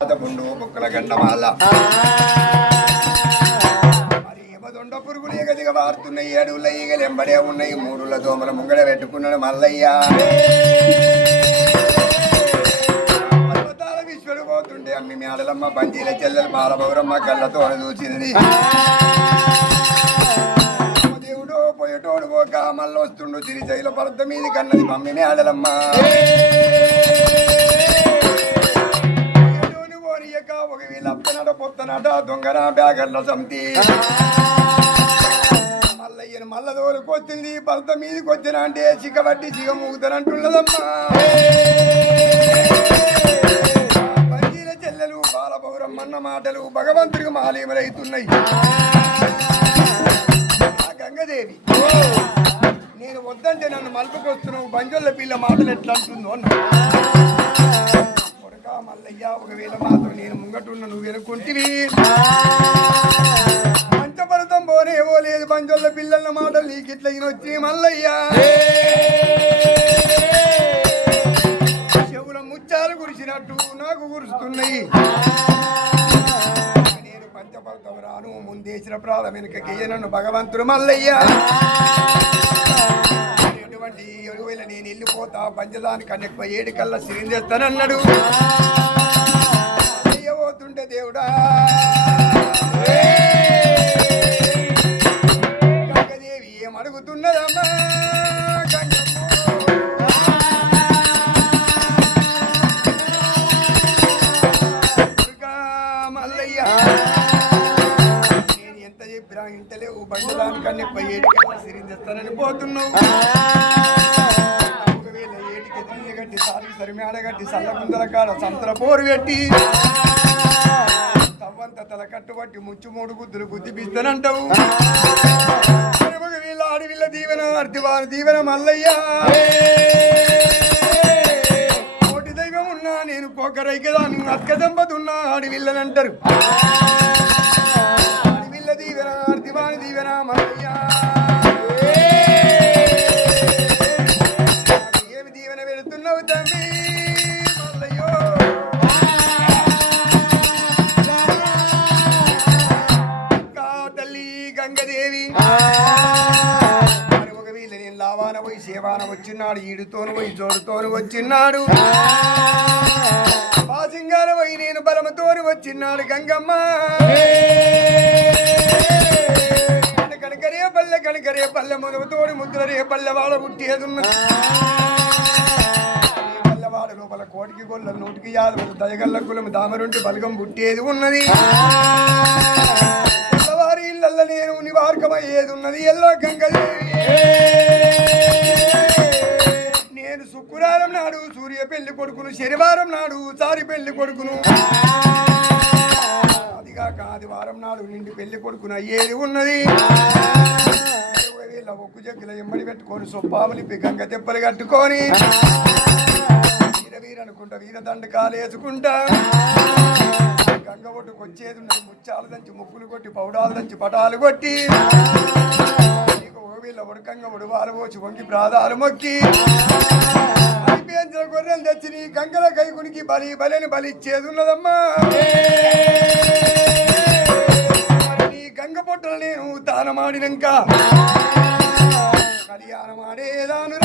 గుండు బుక్కల గండమాల మరి యమదొండ పురుగులు ఎగదిగా వారుతున్నాయి ఏడుల ఈగలు ఎంబడే ఉన్నాయి మూడుల దోమల ముంగడ పెట్టుకున్నాడు మల్లయ్య. పర్వతాల విశ్వడు పోతుండే అమ్మి మేడలమ్మ బంజీల చెల్లెలు బాలబౌరమ్మ కళ్ళతో చూసింది దేవుడు పోయేటోడు పోక మళ్ళీ వస్తుండు తిరిచైల పరద మీది కన్నది మమ్మీ మేడలమ్మ. అప్పనట దొంగన బ్యాగర్ల సమితి. మల్లయ్యను మల్ల దోలుకు వచ్చింది పరద మీదకి వచ్చిన అంటే చిక్కబట్టి చిగ మూగుతానంటున్నదమ్మా. బంజీల చెల్లెలు బాలపౌరమ్మన్న మాటలు భగవంతుడికి మాలేమరైతున్నాయి గంగదేవి నేను వద్దంటే నన్ను మలుపుకొస్తున్నావు బంజొల్ల పిల్ల మాటలు ఎట్లా అంటుందో అన్నా. మల్లయ్య ఒకవేళ మాత్రం నేను ముంగటున్న నువ్వు వెనుకుంటివి పంచపడతాం పోనేవో లేదు పంచోళ్ళ పిల్లల మాటలు నీకు ఇట్లా వచ్చి మల్లయ్య? చెవుల ముచ్చాలు కురిసినట్టు నాకు కురుస్తున్నాయి. నేను పంచపడతాం రాను ముందేసిన ప్రాధ వెనుక నన్ను భగవంతుడు మల్లయ్య. ఎటువంటి ఎరువుల నేను వెళ్ళిపోతా పంచదానికి కన్నెక్కువ ఏడు కల్లా సిరిందేస్తానన్నాడు పోతుంటే దేవుడా. గంగదేవి ఏమడుగుతున్నదమ్మా దుర్గా మల్లయ్య నేను ఎంత చెప్పినా ఇంటలేవు బండదానికన్నా ఎక్కువ సిరిందేస్తానని పోతున్నావు. ఒకవేళ ఏటికి ఎదిరిల్లు కట్టి సారి సరిమేడ కట్టి సల్లగుందల కాడ సంతల పోరు పెట్టి తవ్వంత తల కట్టుబట్టి ముచ్చు మూడు గుద్దులు గుద్దిపిస్తానంటావు మరి ఒకవేళ ఆడవిల్ల దీవెన అర్తివారి దీవెన మల్లయ్య. కోటి దైవం ఉన్నా నేను కోకరైకదా నువ్వు అత్క దంపతున్నా ఆడివిల్ల దీవెన దీవెన మల్లయ్య. వచ్చినాడు ఈడుతోను పోయి జోడుతోను వచ్చినాడు. పాసింగాన పోయి నేను బలముతోను వచ్చినాడు గంగమ్మ. కనకరే పల్లె కనకరే పల్లె ముదముతోని ముద్రరే పల్లె వాడ పుట్టేదున్నది పల్లెవాడ లోపల కోటికి గొల్ల నూటికి యాదవులు దయగల్ల కులం దామరుంటి బలగం పుట్టేది ఉన్నది. తెల్లవారి ఇళ్ళల్ల నేను నివారకమయ్యేది ఉన్నది ఎల్లో గంగదేవి శుక్రవారం నాడు సూర్య పెళ్ళి కొడుకును శనివారం నాడు సారి పెళ్ళి కొడుకును. అదిగాక ఆదివారం నాడు నిండి పెళ్ళి కొడుకును అయ్యేది ఉన్నది. వీళ్ళ ఒక్కు జగ్గుల ఎమ్మడి పెట్టుకొని సొప్పామలిపి గంగ తెప్పలు కట్టుకొని వీర వీర అనుకుంటా వేసుకుంటా గంగ ఒడ్డుకు వచ్చేది ముచ్చాలు దంచి ముక్కులు కొట్టి పౌడాలు దంచి పటాలు కొట్టి. ఒక వీళ్ళ ఉడకంగా ఉడవాలు పోచి వంగి ప్రాధాలు మొక్కి. అయిపోయించిన గొర్రెలు తెచ్చి నీ గంగల కైకునికి బలి బలిని బలి ఇచ్చేది ఉన్నదమ్మా మరి నీ గంగ పొట్టలు నేను తానమాడినాక. కళ్యాణం ఆడేదాను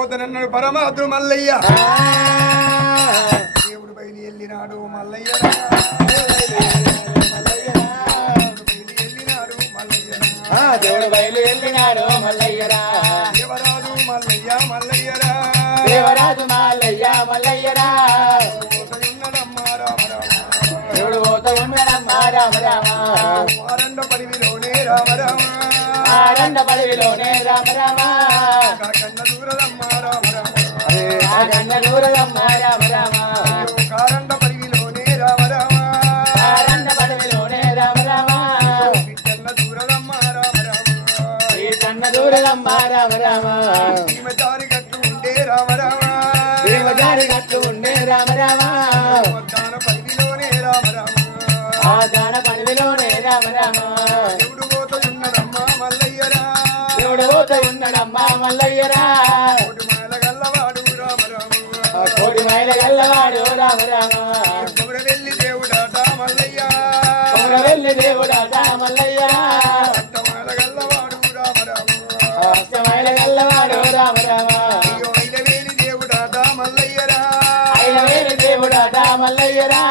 పోతానన్నాడు పరమాత్మ మల్లయ్య. దేవుడు పైన వెళ్ళినాడు మల్లయ్య దేవుడు బయలు వెళ్ళినాడు మల్లయ్యరా దేవరాజు మల్లయ్య మల్లయ్యరా దేవరాజు మల్లయ్య మల్లయ్యరా దేవుడు పోత ఉన్నాడమ్మా రామ రామ. వారండ పడివిలోనే రామ. ఆనంద పదవిలోనే రామ రామ కన్న దూరదమ్మ రామ రామ ఆనంద దూరదమ్మ రామ రామ కారండ పడివిలోనే రామ రామ ఆనంద పదవిలోనే రామ రామ కన్న దూరదమ్మ రామ రామ ఈ కన్న దూరదమ్మ రామ రామ భీమచారి గట్టు ఉండే రామ రామ దేవదారి గట్టు ఉండే రామ రామ వద్దాన పడివిలోనే రామ రామ ఆ దాన పదవిలోనే రామ రామ వెళ్ళి దేవుడాట మల్లయ్య వెళ్ళి దేవుడాట అట్టమాల గల్లవాడు రామ రామ అష్టమైల గల్లవాడు రామ రామ అయ్యో ఇలవేలి దేవుడాట మల్లయ్యరా దేవుడాట మల్లయ్యరా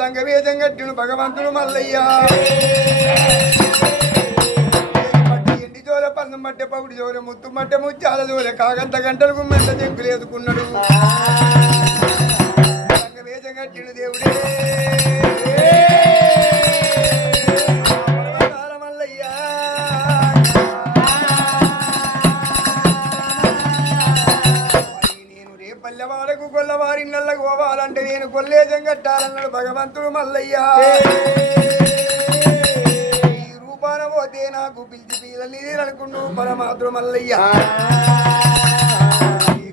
సంగవేదం కట్టిండు భగవంతుడు మల్లయ్య. పట్టి ఎండి జోల పందం మట్టె పౌడి జోల ముత్తు మట్టె ముత్యాల జోల కాగంత గంటలకు మెంట చెంకులు సంగవేదం కట్టిండు దేవుడే. కొల్లవారి నల్లకు పోవాలంటే నేను కొల్లేజం కట్టాలన్నాడు భగవంతుడు మల్లయ్య. ఈ రూపాన పోతే నాకు పిలిచి పీలని అనుకుంటూ పరమాత్రుడు మల్లయ్య. ఈ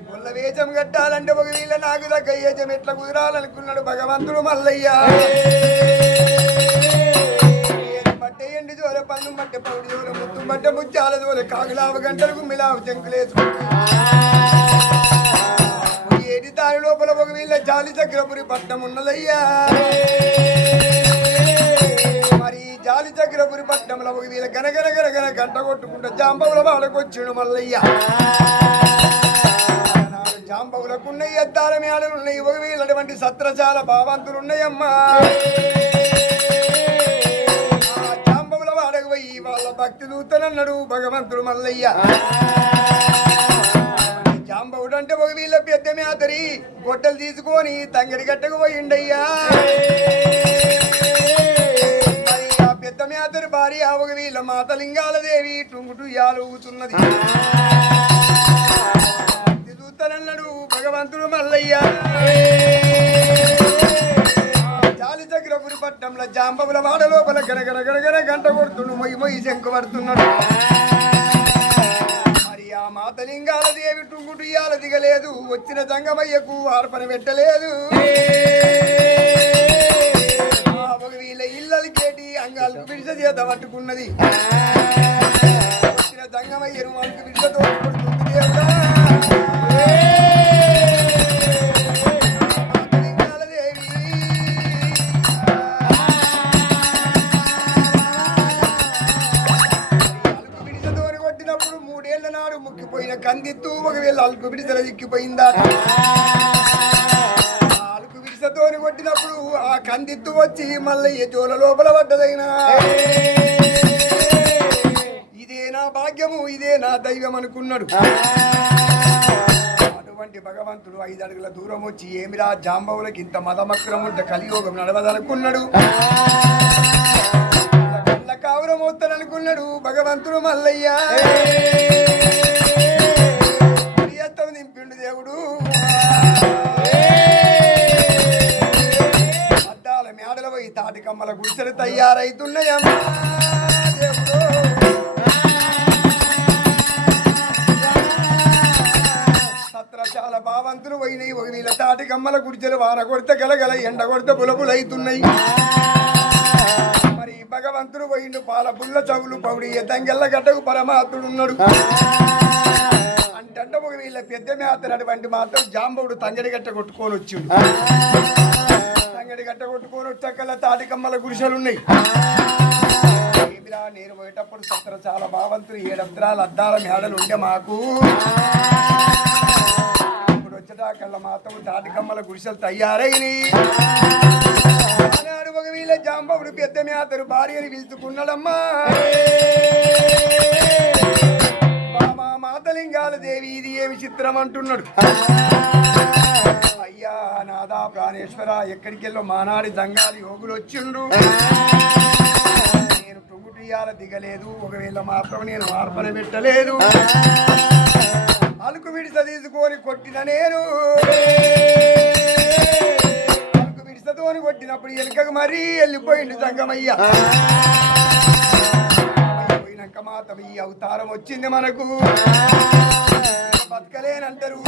కట్టాలంటే ఒక వీళ్ళ నాకు దగ్గర ఏజం ఎట్లా కుదరాలనుకున్నాడు భగవంతుడు మల్లయ్య. బట్టే ఎండి జోల పన్ను బట్టే పౌడి జోల ముత్తు బట్టే ముచ్చాల జోల కాగులావ గంటలకు మిలావు చెంకులేసుకుంటూ. ఏది దాని లోపల ఒక వీళ్ళ జాలి చక్రపురి పట్టం ఉన్నదయ్యా? మరి జాలి చక్రపురి పట్టంలో ఒక వీళ్ళ గనగన గనగన గంట కొట్టుకుంటే జాంబవుల వాళ్ళకొచ్చిండు మల్లయ్యా. జాంబవులకు ఉన్నాయి అద్దాల మేడలున్నాయి ఒక వీళ్ళటువంటి సత్రచాల భావంతులు ఉన్నాయమ్మా. జాంబవుల వాడకు పోయి వాళ్ళ భక్తి దూతనన్నాడు భగవంతుడు మల్లయ్య. జాంబవుడు అంటే ఒక వీళ్ళ పెద్ద మేతరి గొట్టలు తీసుకొని తంగిడి గట్టకు పోయిండయ్యా. అయ్యా పెద్ద మేతరి భార్య ఒక వీళ్ళ మాతలింగాల దేవి టుంగుటు యాలుగుతున్నది. చూస్తానన్నాడు భగవంతుడు మల్లయ్యా. చాలిచక్రపురి పట్టంలో జాంబవుల వాడ లోపల గరగర గరగర గంట కొడుతుండు మొయ్యి మొయ్యి శంకు పడుతున్నాడు. మాతలింగాల దేవి టుంగుటియాల ఇయ్యాల దిగలేదు. వచ్చిన జంగమయ్యకు ఆర్పణ పెట్టలేదు. వీళ్ళ ఇళ్ళలు కేటి అంగాలకు విడిస చేత పట్టుకున్నది. ఆ కందిత్తు వచ్చి ఈ జోల లోపల పడ్డదైనా. ఇదే నా భాగ్యము ఇదే నా దైవం అనుకున్నాడు అటువంటి భగవంతుడు ఐదు అడుగుల దూరం వచ్చి ఏమిరా జాంబవులకి ఇంత మదమక్రం ఉంటే కలియోగం నడవదనుకున్నాడు? వస్తాననుకున్నాడు భగవంతుడు మల్లయ్య. నింపిండు దేవుడు. తాటికమ్మల తాటి కమ్మల గుడిసెలు తయారైతున్నాయమ్మా. చాలా భావంతులు పోయినాయి ఒక వీళ్ళ తాటి కమ్మల గుడిచెలు వాన కొడితే గలగల ఎండ కొడితే బులబులైతున్నాయి. మరి భగవంతుడు పోయిండు పాల బుల్ల చవులు పౌడి ఎద్దంగెల్ల గడ్డకు పరమాత్ముడు ఉన్నాడు అంటే ఒక వీళ్ళ పెద్ద మేతనటువంటి మాత్రం జాంబవుడు తంజడి గట్ట కొట్టుకొని వచ్చిండు. సంగడి గట్ట కొట్టుకొని వచ్చాకల్లా తాటికమ్మల గురిసెలున్నాయి ఏమిరా నేను పోయేటప్పుడు సత్ర చాలా భావంతులు ఏడత్రాలు అద్దాల మేడలు ఉండే మాకు. ఇప్పుడు వచ్చేటాకల్లా మాత్రం తాటికమ్మల గురిసెలు తయారైనాయి. ఆనాడు వీళ్ళ జాంబవుడు పెద్ద మేతరు భార్యని పిలుచుకున్నాడమ్మా. మాతలింగాల దేవి ఇది ఏమి చిత్రం అంటున్నాడు అయ్యా నాదా ప్రాణేశ్వర ఎక్కడికి వెళ్ళో మానాడి దంగాలి యోగులు వచ్చిండు నేను టుంగుటియాల దిగలేదు ఒకవేళ మాత్రం నేను మార్పన పెట్టలేదు. అలుకు విడిస తీసుకొని కొట్టిన నేను. అలుకు విడిసతోని కొట్టినప్పుడు ఎలుకకు మరీ వెళ్ళిపోయిండు సంగమయ్య. పోయినాక మాత్రం ఈ అవతారం వచ్చింది మనకు. బతకలేనంటారు.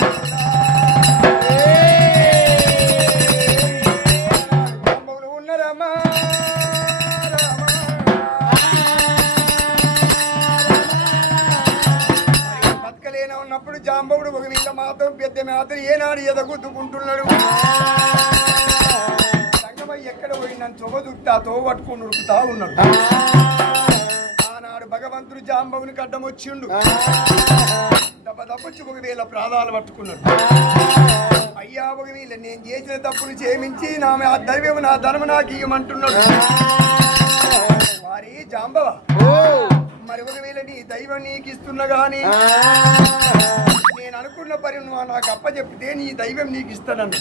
ఉన్నప్పుడు జాంబవుడు ఒక వీళ్ళ మాత్రం పెద్ద మాత్రం ఏనాడు ఎదగుద్దుకుంటున్నాడు సంగమయ్య ఎక్కడ పోయిన తొగ చుట్టా తో పట్టుకుని ఉరుకుతా ఉన్నాడు ఆనాడు భగవంతుడు జాంబవుని కడ్డమొచ్చిండు దెబ్బ దప్పొచ్చి ఒక వేల ప్రాణాలు పట్టుకున్నాడు. అయ్యా ఒక వీళ్ళ నేను చేసిన తప్పులు చేమించి నా ఆ దైవం నా ధర్మ నాకు ఇయ్యమంటున్నాడు. వారి జాంబవ. మరి ఒక వేళ నీ దైవం నీకు ఇస్తున్నా గాని నేను అనుకున్న పని నువ్వు నాకు అప్ప చెప్తే నీ దైవం నీకు ఇస్తానన్న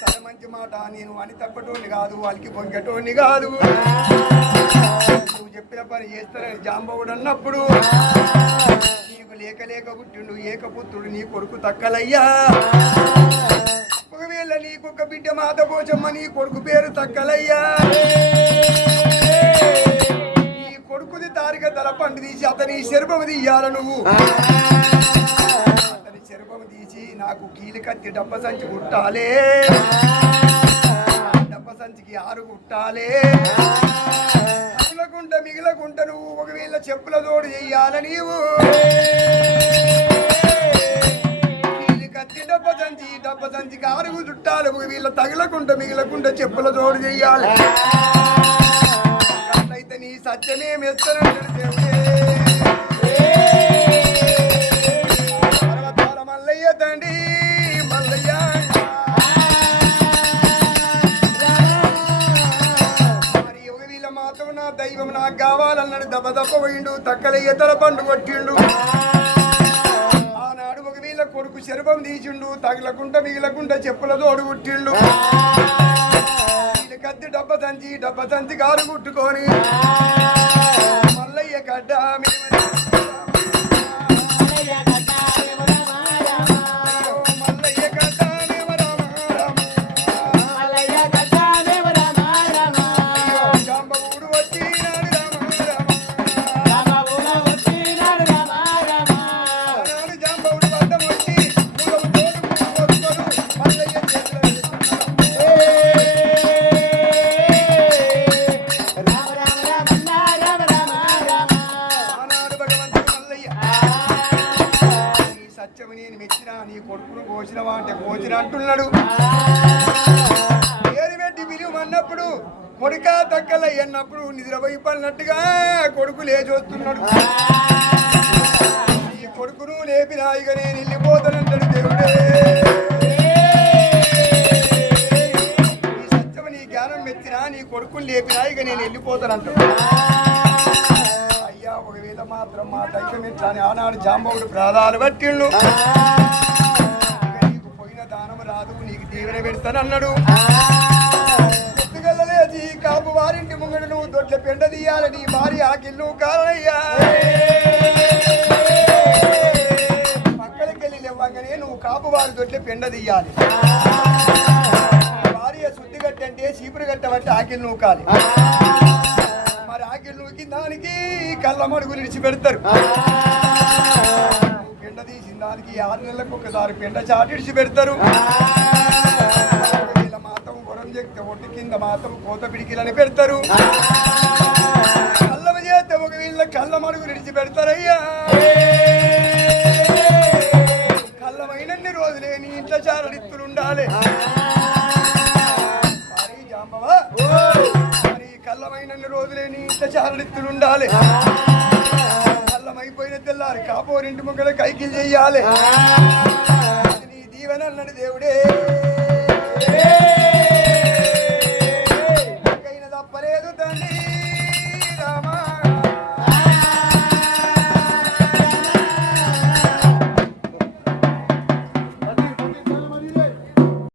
సరే మంచి మాట. నేను అని తప్పటోని కాదు వాళ్ళకి పొంగటోని కాదు. నువ్వు చెప్పిన పని చేస్తానని జాంబవుడు అన్నప్పుడు నీకు లేక లేక పుట్టిండు ఏకపుత్రుడు నీ కొడుకు తక్కలయ్యా. ఒకవేళ నీకు ఒక బిడ్డ మాత పోచమ్మ నీ కొడుకు పేరు తక్కలయ్యా. నీ కొడుకుది తారిక తల పండు తీసి అతని శర్భము తీయాల నువ్వు. నాకు కీలికత్తి డబ్బ సంచి కుట్టాలే. డబ్బ సంచికి ఆరు కుట్టాలే. మిగిలకుంట మిగిలకుంట నువ్వు ఒకవేళ చెప్పుల తోడు చెయ్యాల నీవు. కత్తి డబ్బ సంచి డబ్బ సంచికి ఆరుగు చుట్టాలి ఒకవేళ తగలకుండా మిగిలకుంట చెప్పుల తోడు చెయ్యాలి. అట్లయితే నీ సత్యమే మెత్తనంటాడు దేవుడే. నాకు కావాలన్నాడు దెబ్బ దెబ్బ పోయిండు తక్కల తల పండు కొట్టిండు. ఆనాడు ఒక వీళ్ళ కొడుకు శరభం తీసిండు తగలకుంట మిగిలకుంట చెప్పుల తోడు కుట్టిండు. కత్తి డబ్బ తంచి డబ్బ తంచి కారు కుట్టుకొని మల్లయ్య గడ్డ ఎత్తినా నీ కొడుకుని లేపినా ఇక నేను వెళ్ళిపోతానంట. అయ్యా ఒకవేళ మాత్రం మా దైవం ఎట్లా అని ఆనాడు జాంబవుడు ప్రాధాలు పట్టిండు. నీకు పోయిన దానం రాదు నీకు దీవెన పెడతానన్నాడు. ఎత్తుగల్లలేచి కాపు వారింటి ముంగడు నువ్వు దొడ్ల పెండ తీయాలి నీ భార్య ఆకిల్లు కారణయ్యా. పక్కలకెళ్ళి లేవంగానే నువ్వు కాపు వారి దొడ్ల పెండ తీయాలి. కట్టబట్టి ఆకిల్ నూకాలి. మరి ఆకిల్ నూకి దానికి కళ్ళ మడుగులు ఇడిచి పెడతారు. పెండ తీసిన దానికి ఆరు నెలలకు ఒకసారి పెండ చాటి ఇడిచి పెడతారు. వీళ్ళ మాతం గురం చెక్తే ఒట్టి కింద మాతం కోత పిడికిలని పెడతారు. కళ్ళమ చేస్తే ఒక వీళ్ళ కళ్ళ మడుగులు ఇడిచి పెడతారయ్యా. కళ్ళమైనన్ని రోజులే నీ ఇంట్లో చారడిత్తులు ఉండాలి. చారడిత్తులు ఉండాలి అల్లం అయిపోయిన తెల్లారి కాపోరింటి ముగ్గల కైకిలు చెయ్యాలి నీ దీవెన దేవుడే.